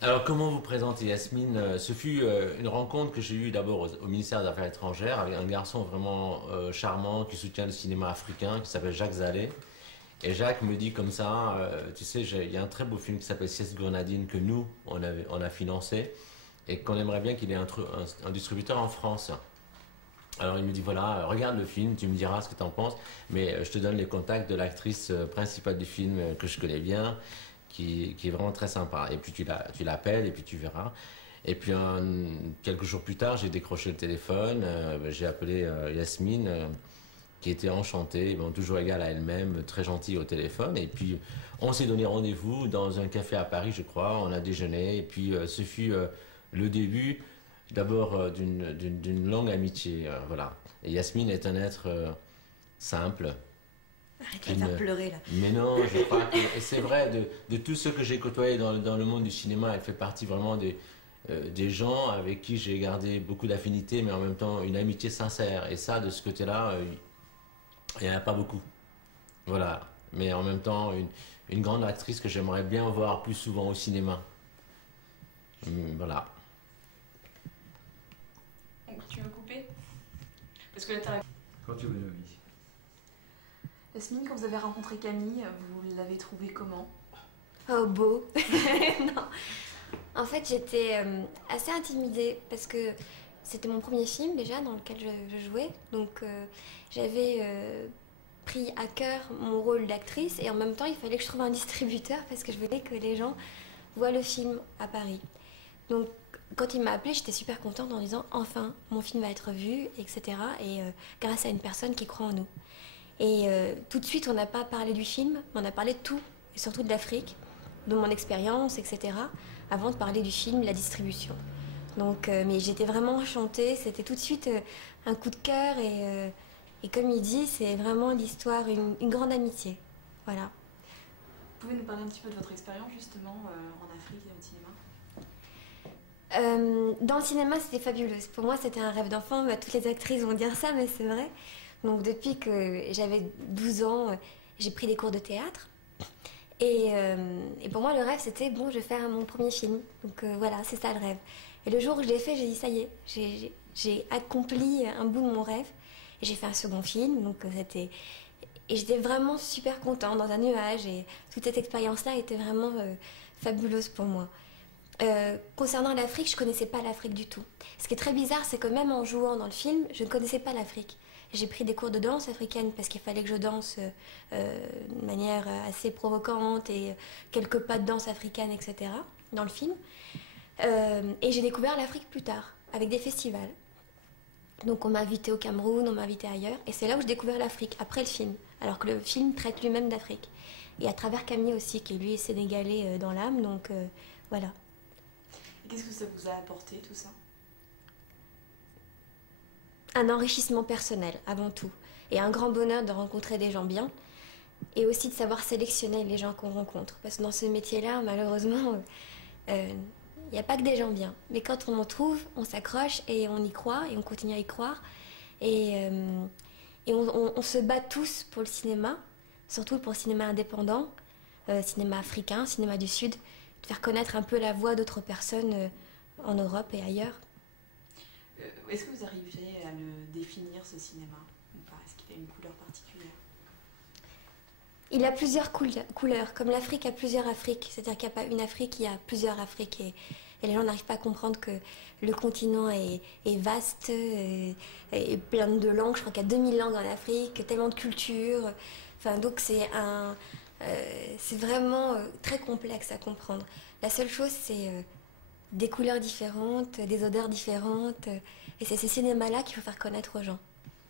Alors, comment vous présenter Yasmine? Ce fut une rencontre que j'ai eue d'abord au ministère des Affaires étrangères avec un garçon vraiment charmant qui soutient le cinéma africain qui s'appelle Jacques Zalé. Et Jacques me dit comme ça, tu sais, il y a un très beau film qui s'appelle Sieste Grenadine que nous, on a financé et qu'on aimerait bien qu'il ait un distributeur en France. Alors il me dit voilà, regarde le film, tu me diras ce que tu en penses, mais je te donne les contacts de l'actrice principale du film que je connais bien, qui est vraiment très sympa. Et puis tu l'appelles et puis tu verras. Et puis quelques jours plus tard, j'ai décroché le téléphone, j'ai appelé Yasmine, qui était enchantée, bon, toujours égale à elle-même, très gentille au téléphone. Et puis on s'est donné rendez-vous dans un café à Paris, je crois, on a déjeuné, et puis ce fut le début d'abord d'une longue amitié. Voilà. Et Yasmine est un être simple. Arrête de faire pleurer là. Mais non, je crois que et c'est vrai, de tous ceux que j'ai côtoyés dans le monde du cinéma, elle fait partie vraiment des gens avec qui j'ai gardé beaucoup d'affinités, mais en même temps une amitié sincère. Et ça, de ce côté-là, il n'y en a pas beaucoup. Voilà. Mais en même temps, une grande actrice que j'aimerais bien voir plus souvent au cinéma. Voilà. Tu veux couper? Parce que là, t'as... Quand tu veux, Noémie. Yasmine, quand vous avez rencontré Camille, vous l'avez trouvée comment? Oh, beau. Non. En fait, j'étais assez intimidée parce que c'était mon premier film déjà dans lequel je jouais. Donc, j'avais pris à cœur mon rôle d'actrice et en même temps, il fallait que je trouve un distributeur parce que je voulais que les gens voient le film à Paris. Donc, quand il m'a appelée, j'étais super contente en disant enfin, mon film va être vu, etc. Et grâce à une personne qui croit en nous. Et tout de suite, on n'a pas parlé du film, on a parlé de tout, et surtout de l'Afrique, de mon expérience, etc. Avant de parler du film, la distribution. Donc, mais j'étais vraiment enchantée, c'était tout de suite un coup de cœur et comme il dit, c'est vraiment l'histoire, une grande amitié. Voilà. Vous pouvez nous parler un petit peu de votre expérience justement en Afrique et au cinéma? Dans le cinéma, c'était fabuleux. Pour moi, c'était un rêve d'enfant. Bah, toutes les actrices vont dire ça, mais c'est vrai. Donc, depuis que j'avais 12 ans, j'ai pris des cours de théâtre. Et pour moi, le rêve, c'était bon, je vais faire mon premier film. Donc, voilà, c'est ça le rêve. Et le jour où je l'ai fait, j'ai dit ça y est, j'ai accompli un bout de mon rêve. Et j'ai fait un second film. Donc, c'était. Et j'étais vraiment super contente dans un nuage. Et toute cette expérience-là était vraiment fabuleuse pour moi. Concernant l'Afrique, je connaissais pas l'Afrique du tout. Ce qui est très bizarre, c'est que même en jouant dans le film, je ne connaissais pas l'Afrique. J'ai pris des cours de danse africaine parce qu'il fallait que je danse de manière assez provocante et quelques pas de danse africaine, etc. dans le film. Et j'ai découvert l'Afrique plus tard, avec des festivals. Donc on m'a invité au Cameroun, on m'a invité ailleurs. Et c'est là où j'ai découvert l'Afrique, après le film. Alors que le film traite lui-même d'Afrique. Et à travers Camille aussi, qui lui est sénégalais dans l'âme. Donc voilà. Qu'est-ce que ça vous a apporté tout ça? Un enrichissement personnel avant tout et un grand bonheur de rencontrer des gens bien et aussi de savoir sélectionner les gens qu'on rencontre parce que dans ce métier-là malheureusement il n'y a pas que des gens bien mais quand on en trouve on s'accroche et on y croit et on continue à y croire et on se bat tous pour le cinéma, surtout pour le cinéma indépendant, cinéma africain, cinéma du Sud, de faire connaître un peu la voix d'autres personnes en Europe et ailleurs. Est-ce que vous arrivez à le définir, ce cinéma, ou pas? Est-ce qu'il a une couleur particulière? Il a plusieurs couleurs, comme l'Afrique a plusieurs Afriques. C'est-à-dire qu'il n'y a pas une Afrique, il y a plusieurs Afriques. Et les gens n'arrivent pas à comprendre que le continent est vaste, et plein de langues. Je crois qu'il y a 2000 langues en Afrique, tellement de cultures. Enfin, donc c'est vraiment très complexe à comprendre. La seule chose, c'est des couleurs différentes, des odeurs différentes. Et c'est ces cinémas-là qu'il faut faire connaître aux gens.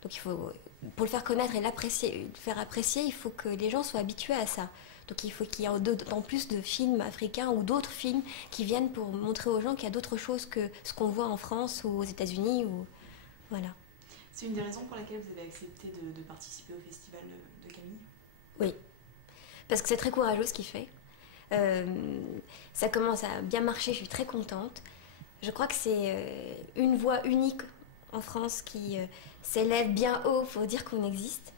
Donc il faut, pour le faire connaître et l'apprécier, le faire apprécier, il faut que les gens soient habitués à ça. Donc il faut qu'il y ait d'autant plus de films africains ou d'autres films qui viennent pour montrer aux gens qu'il y a d'autres choses que ce qu'on voit en France ou aux États-Unis. Voilà. C'est une des raisons pour laquelle vous avez accepté de participer au festival de Camille? Oui, parce que c'est très courageux ce qu'il fait. Ça commence à bien marcher, je suis très contente. Je crois que c'est une voix unique en France qui s'élève bien haut pour dire qu'on existe.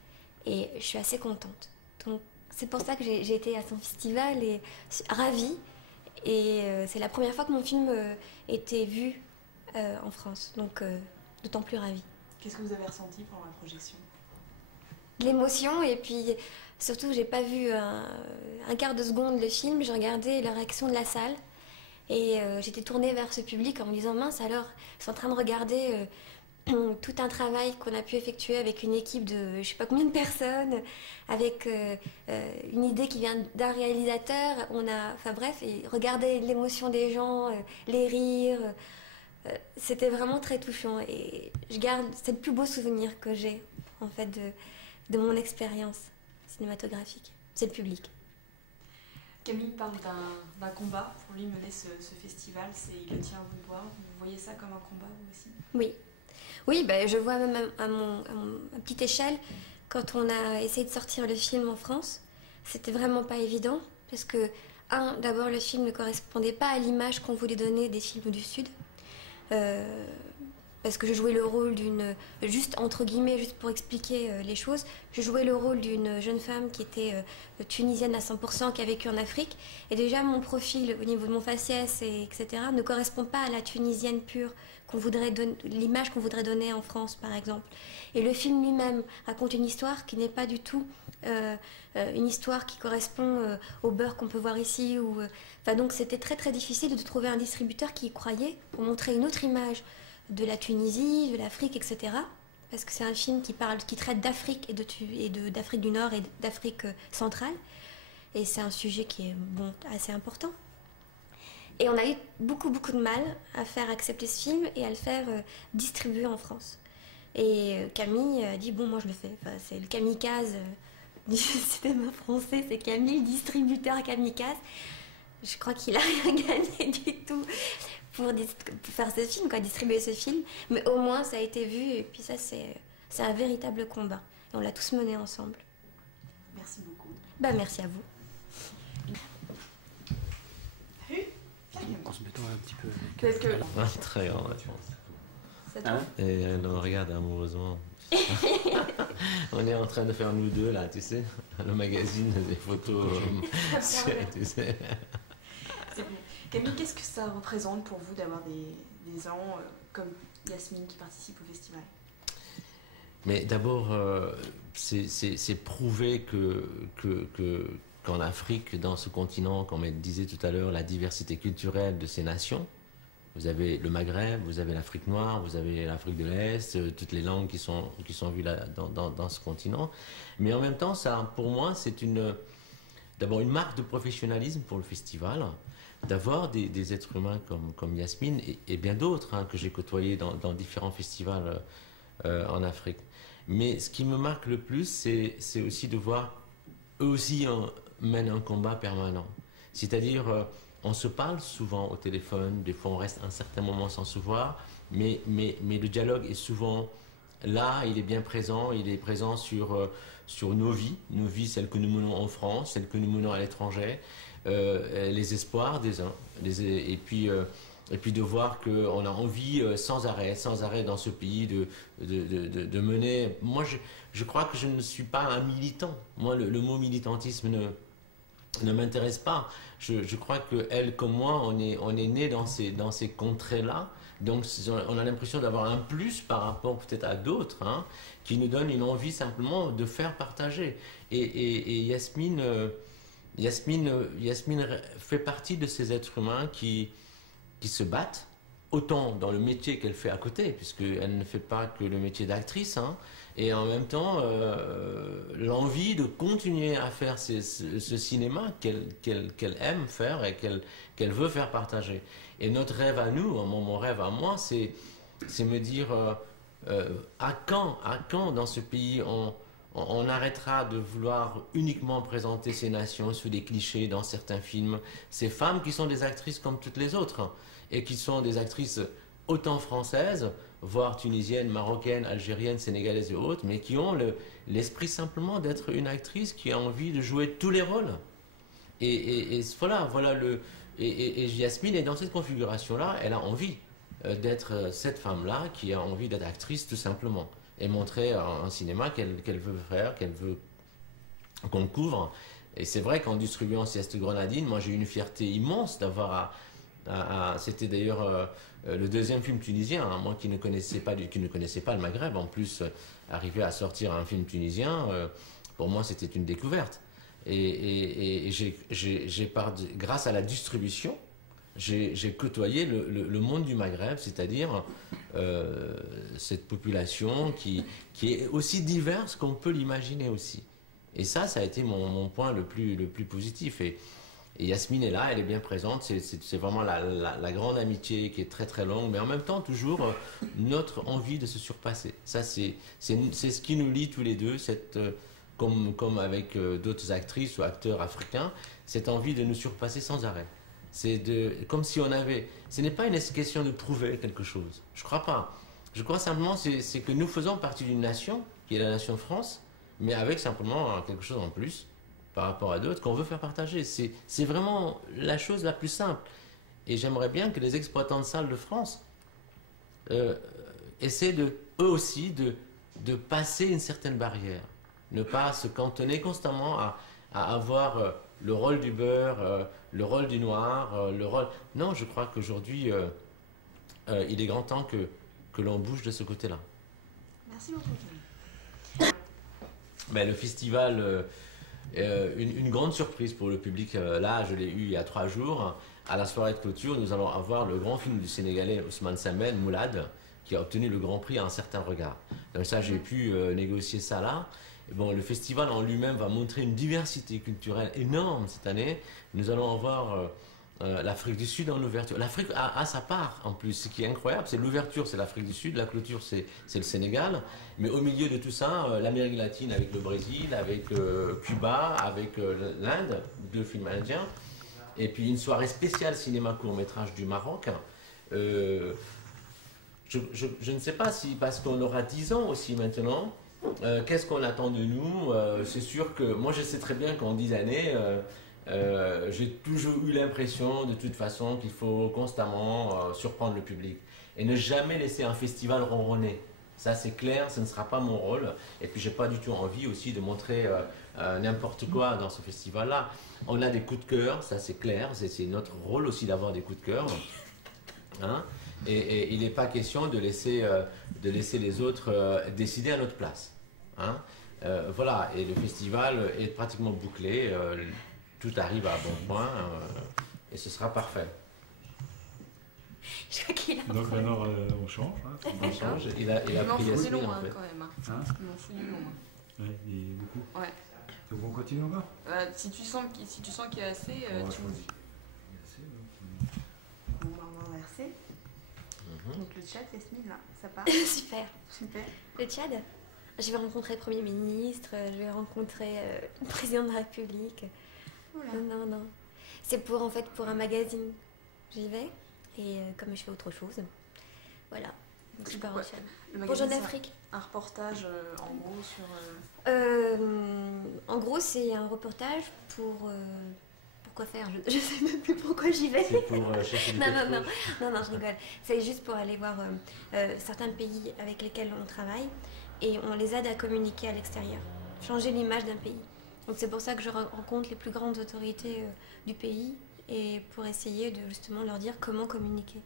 Et je suis assez contente. Donc c'est pour ça que j'ai été à son festival et ravie. Et c'est la première fois que mon film était vu en France, donc d'autant plus ravie. Qu'est-ce que vous avez ressenti pendant la projection? L'émotion, et puis surtout, j'ai pas vu un quart de seconde le film, j'ai regardé la réaction de la salle. Et j'étais tournée vers ce public en me disant, mince alors, je suis en train de regarder tout un travail qu'on a pu effectuer avec une équipe de je sais pas combien de personnes, avec une idée qui vient d'un réalisateur. Enfin bref, et regarder l'émotion des gens, les rires, c'était vraiment très touchant. Et c'est le plus beau souvenir que j'ai en fait de mon expérience cinématographique. C'est le public. Camille parle d'un combat pour lui mener ce festival. Il le tient à bout de bois. Vous voyez ça comme un combat, vous aussi? Oui. Oui, ben, je vois même à petite échelle, quand on a essayé de sortir le film en France, c'était vraiment pas évident. Parce que, d'abord, le film ne correspondait pas à l'image qu'on voulait donner des films du Sud. Parce que je jouais le rôle d'une, juste entre guillemets, juste pour expliquer les choses, je jouais le rôle d'une jeune femme qui était tunisienne à 100%, qui a vécu en Afrique. Et déjà, mon profil au niveau de mon faciès, etc., ne correspond pas à la tunisienne pure, l'image qu'on voudrait donner en France, par exemple. Et le film lui-même raconte une histoire qui n'est pas du tout une histoire qui correspond au beurre qu'on peut voir ici. Enfin, donc c'était très très difficile de trouver un distributeur qui y croyait pour montrer une autre image de la Tunisie, de l'Afrique, etc. Parce que c'est un film qui traite d'Afrique et d'Afrique du Nord et d'Afrique centrale. Et c'est un sujet qui est assez important. Et on a eu beaucoup de mal à faire accepter ce film et à le faire distribuer en France. Et Camille a dit, bon, moi je le fais. Enfin, c'est le kamikaze du cinéma français, c'est Camille, le distributeur kamikaze. Je crois qu'il a rien gagné du tout pour faire ce film, distribuer ce film. Mais au moins, ça a été vu. Et puis ça, c'est un véritable combat. Et on l'a tous mené ensemble. Merci beaucoup. Merci à vous. En se mettant un petit peu Peut-être que... Très grand. Hein? Et elle nous regarde amoureusement. On est en train de faire nous deux là, tu sais, le magazine des photos. Tu sais. C'est bien. Camille, qu'est-ce que ça représente pour vous d'avoir des gens comme Yasmine qui participent au festival? Mais d'abord, c'est prouver qu'en Afrique, dans ce continent, comme elle disait tout à l'heure, la diversité culturelle de ces nations, vous avez le Maghreb, vous avez l'Afrique noire, vous avez l'Afrique de l'Est, toutes les langues qui sont vues là, dans ce continent. Mais en même temps, ça, pour moi, c'est d'abord une marque de professionnalisme pour le festival, d'avoir des êtres humains comme Yasmine et bien d'autres que j'ai côtoyés dans différents festivals en Afrique. Mais ce qui me marque le plus, c'est aussi de voir eux aussi mènent un combat permanent. C'est-à-dire, on se parle souvent au téléphone, des fois on reste un certain moment sans se voir, mais le dialogue est souvent là, il est bien présent, il est présent sur nos vies, celles que nous menons en France, celles que nous menons à l'étranger, les espoirs des uns, et puis de voir qu'on a envie sans arrêt dans ce pays de mener. Moi, je crois que je ne suis pas un militant. Moi, le mot militantisme ne m'intéresse pas. Je crois qu'elle comme moi, on est né dans ces contrées-là. Donc on a l'impression d'avoir un plus par rapport peut-être à d'autres, qui nous donnent une envie simplement de faire partager. Et Yasmine fait partie de ces êtres humains qui se battent, autant dans le métier qu'elle fait à côté, puisqu'elle ne fait pas que le métier d'actrice, et en même temps l'envie de continuer à faire ce cinéma qu'elle aime faire et qu'elle veut faire partager. Et notre rêve à nous, mon rêve à moi, c'est me dire à quand dans ce pays on arrêtera de vouloir uniquement présenter ces nations sous des clichés dans certains films, ces femmes qui sont des actrices comme toutes les autres, et qui sont des actrices autant françaises, voire tunisiennes, marocaines, algériennes, sénégalaises et autres, mais qui ont l'esprit simplement d'être une actrice qui a envie de jouer tous les rôles. Et voilà et Yasmine est dans cette configuration-là, elle a envie d'être cette femme-là qui a envie d'être actrice tout simplement, et montrer un cinéma qu'elle veut faire, qu'elle veut qu'on couvre, Et c'est vrai qu'en distribuant Sieste Grenadine, moi j'ai eu une fierté immense d'avoir c'était d'ailleurs le deuxième film tunisien, hein, moi qui ne connaissais pas le Maghreb, en plus arriver à sortir un film tunisien, pour moi c'était une découverte. Et grâce à la distribution, j'ai côtoyé le monde du Maghreb, c'est-à-dire cette population qui est aussi diverse qu'on peut l'imaginer aussi. Et ça a été mon point le plus positif. Et Yasmine est là, elle est bien présente, c'est vraiment la grande amitié qui est très très longue, mais en même temps toujours notre envie de se surpasser. Ça c'est ce qui nous lie tous les deux, comme avec d'autres actrices ou acteurs africains, cette envie de nous surpasser sans arrêt. Comme si on avait... Ce n'est pas une question de prouver quelque chose, je crois pas. Je crois simplement c'est que nous faisons partie d'une nation, qui est la nation France, mais avec simplement quelque chose en plus par rapport à d'autres qu'on veut faire partager. C'est vraiment la chose la plus simple. Et j'aimerais bien que les exploitants de salles de France essaient eux aussi de passer une certaine barrière. Ne pas se cantonner constamment à avoir le rôle du beurre, le rôle du noir, le rôle... Non, je crois qu'aujourd'hui, il est grand temps que l'on bouge de ce côté-là. Merci beaucoup. Ben, le festival, une grande surprise pour le public. Là, je l'ai eu il y a 3 jours. À la soirée de clôture, nous allons avoir le grand film du Sénégalais Ousmane Sembène, Moulad, qui a obtenu le grand prix à Un certain regard. Donc ça, j'ai pu négocier ça là. Et bon, le festival en lui-même va montrer une diversité culturelle énorme cette année. Nous allons avoir l'Afrique du Sud en ouverture. L'Afrique a sa part en plus. Ce qui est incroyable, c'est l'ouverture, c'est l'Afrique du Sud, la clôture, c'est le Sénégal. Mais au milieu de tout ça, l'Amérique latine avec le Brésil, avec Cuba, avec l'Inde, 2 films indiens. Et puis une soirée spéciale cinéma court-métrage du Maroc. Je ne sais pas si, parce qu'on aura 10 ans aussi maintenant, qu'est-ce qu'on attend de nous. C'est sûr que moi je sais très bien qu'en 10 années, j'ai toujours eu l'impression de toute façon qu'il faut constamment surprendre le public et ne jamais laisser un festival ronronner. Ça c'est clair, ce ne sera pas mon rôle. Et puis j'ai pas du tout envie aussi de montrer n'importe quoi dans ce festival-là. On a des coups de cœur, ça c'est clair, c'est notre rôle aussi d'avoir des coups de cœur. Hein, et il n'est pas question de laisser les autres décider à notre place. Hein. Voilà, et le festival est pratiquement bouclé, tout arrive à bon point et ce sera parfait. Je crois qu'il a un Donc problème. maintenant on change. Hein, On change, il a Il m'en pris faut du Yasmine long en fait. quand même. hein. Il m'en faut du long. Ouais, et beaucoup. Ouais. Donc on continue encore. Si tu sens qu'il y a assez, tu me dis. On va renverser. Donc le chat, Yasmine, là, ça part. Super. Super. Le Tchad, je vais rencontrer le Premier ministre, je vais rencontrer le Président de la République. Oula. Non. C'est pour un magazine. J'y vais et comme je fais autre chose, voilà. Donc je pars en Tchad. Le Pour magazine, Jeune c'est Afrique. un reportage en gros sur. En gros, c'est un reportage pour quoi faire. Je sais même plus pourquoi j'y vais. C'est pour chercher du Non, pétrole. non, je rigole. C'est juste pour aller voir certains pays avec lesquels on travaille et on les aide à communiquer à l'extérieur, changer l'image d'un pays. Donc c'est pour ça que je rencontre les plus grandes autorités du pays et pour essayer de justement leur dire comment communiquer.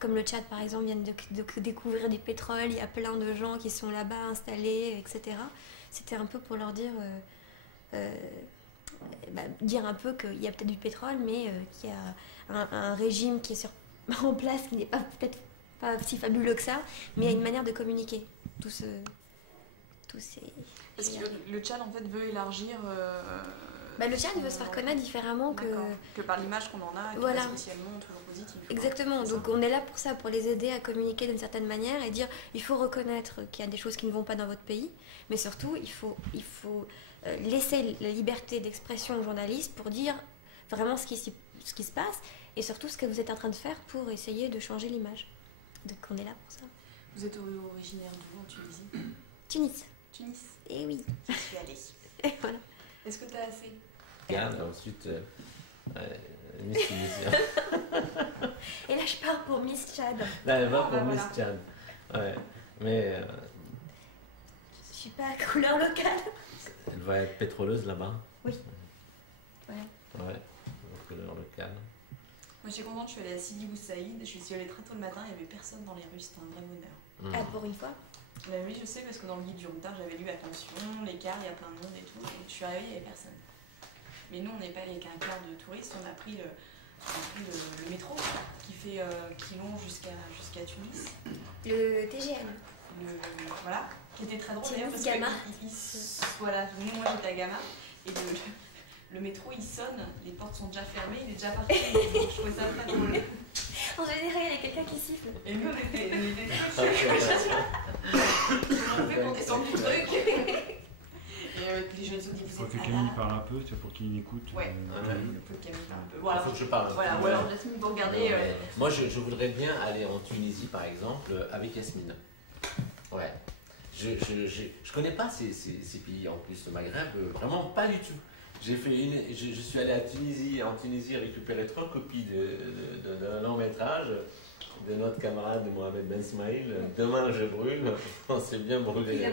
Comme le Tchad par exemple vient de découvrir du pétrole, il y a plein de gens qui sont là-bas installés, etc. C'était un peu pour leur dire... dire un peu qu'il y a peut-être du pétrole, mais qu'il y a un régime qui est en place qui n'est peut-être pas si fabuleux que ça, mais il y a une manière de communiquer. Tous ces... Parce que le Tchad en fait veut élargir. le Tchad veut se faire connaître différemment que par l'image qu'on en a, qui Voilà. est spécialement toujours positive. Exactement, donc on est là pour ça, pour les aider à communiquer d'une certaine manière et dire il faut reconnaître qu'il y a des choses qui ne vont pas dans votre pays, mais surtout il faut laisser la liberté d'expression aux journalistes pour dire vraiment ce qui se passe et surtout ce que vous êtes en train de faire pour essayer de changer l'image. Donc on est là pour ça. Vous êtes originaire d'où en Tunisie? Tunis. Tunis. Eh oui. Je suis allée. Et voilà. Est-ce que tu as assez? Regarde, ensuite, Miss Tunisia. Et là je pars pour Miss Tchad. Là, elle va Ah, pour bah, Miss voilà. Tchad. Ouais, mais Je suis pas à couleur locale. elle va être pétroleuse là-bas. Oui. Ouais. Ouais, couleur locale. Moi, j'étais contente, je suis allée à Sidi Bou Saïd, je suis allée très tôt le matin, il n'y avait personne dans les rues, c'était un vrai bonheur. Ah, pour une fois. Bah oui, je sais, parce que dans le guide du routard, j'avais lu attention, l'écart, il y a plein de monde et tout, et je suis arrivée, il n'y avait personne. Mais nous, on n'est pas allé avec un quart de touristes, on a pris le métro qui longe jusqu'à Tunis. Le TGM. Voilà, qui était très drôle Tunis, d'ailleurs, parce Gama. que voilà, moi j'étais à Gama, et le métro il sonne, les portes sont déjà fermées, il est déjà parti, je trouvais ça très drôle. En général, il y a quelqu'un qui siffle. Et nous on était très on fait pour descendre du truc. Et les jeunes se disent, Faut vous que êtes Camille parle un peu, pour qu'il écoute. Ouais. Ouais. Faut que Camille parle un peu. Il Voilà. faut que je parle. Voilà, ou alors Jasmine, vous regardez. Moi, je voudrais bien aller en Tunisie, par exemple, avec Yasmine. Ouais. Je connais pas ces pays, en plus, le Maghreb, vraiment pas du tout. Je suis allé en Tunisie récupérer 3 copies d'un long métrage de notre camarade Mohamed Ben Smaïl. Demain je brûle, on s'est bien brûlé,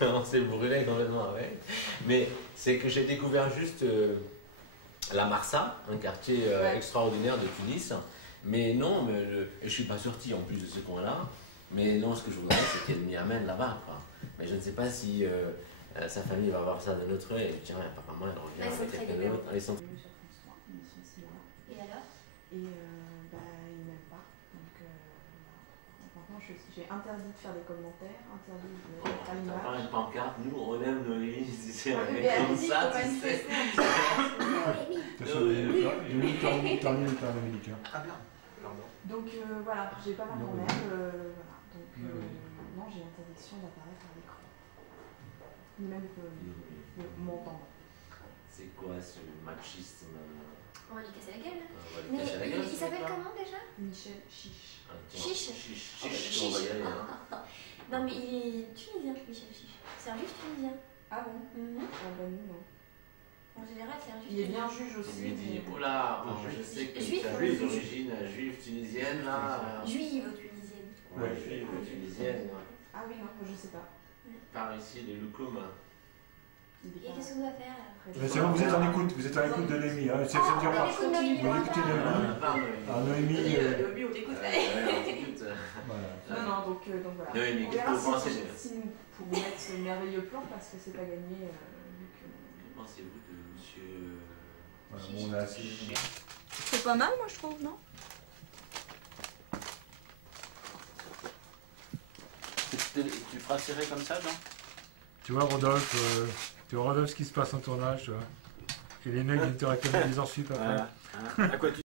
on s'est brûlé complètement avec. Mais c'est que j'ai découvert juste la Marsa, un quartier extraordinaire de Tunis. Mais non, je suis pas sorti en plus de ce coin-là. Mais non, ce que je voudrais, c'est qu'elle m'y amène là-bas, quoi. Mais je ne sais pas si sa famille va voir ça de notre œil. Tiens, apparemment, elle revient avec quelqu'un d'autre. Ils sont... Sur France 3, ils sont 6 mois. Et alors? Et ils m'aiment pas. Donc maintenant, j'ai interdit de faire des commentaires, interdit de mettre à T'as l'image. pas une pancarte, nous on aime Noémie, c'est Ah oui, comme allez-y, ça, faut tu sais. manifester. J'ai mis terminé le médical. Ah bien. Pardon. Donc voilà, j'ai pas ma Non, grand-mère. Voilà. Donc Oui, oui. maintenant, j'ai interdiction d'apparaître à l'écran. Ni même m'entendre. C'est quoi ce machisme? On va lui casser la gueule. On va lui Mais casser la gueule, il ce s'appelle mec-là. comment déjà? Michel Chiche. Ah, tiens, Chiche. Chiche, on va y aller. Hein. Non, mais il est tunisien, Michel Chiche. C'est un juif tunisien. Ah bon? Mhm. Ah bah nous, non. En général, c'est un juif Il est bien tunisien. juge aussi. Il lui dit, mais- oula, je sais que Juif, tu as oui. des origines juives tunisiennes là. Juive tunisienne. Ouais, juive tunisienne. Ah oui, non, je sais pas. Par ici, les Loukoum. Il est Et pas qu'est-ce qu'on va faire là? très Mais c'est bon, vous êtes en écoute de Noémie. Hein. C'est Ah, dur. on écoute Noémie. Vous écoutez Noémie. Ah, Noémie. Le but, on t'écoute. On t'écoute. Voilà. Non, non, donc voilà. Noémie, On qu'est-ce verra que vous pensez si nous pouvons mettre ce merveilleux plan parce que c'est pas gagné. Vu que... Que pensez-vous de monsieur Voilà, bon, on a assez. C'est pas mal, moi, je trouve, non? Tu feras serrer comme ça, Jean? Tu vois, Rodolphe, ce qui se passe en tournage, tu vois. Et les mecs viennent te réclamer des ensuite après. Voilà. Hein, à quoi tu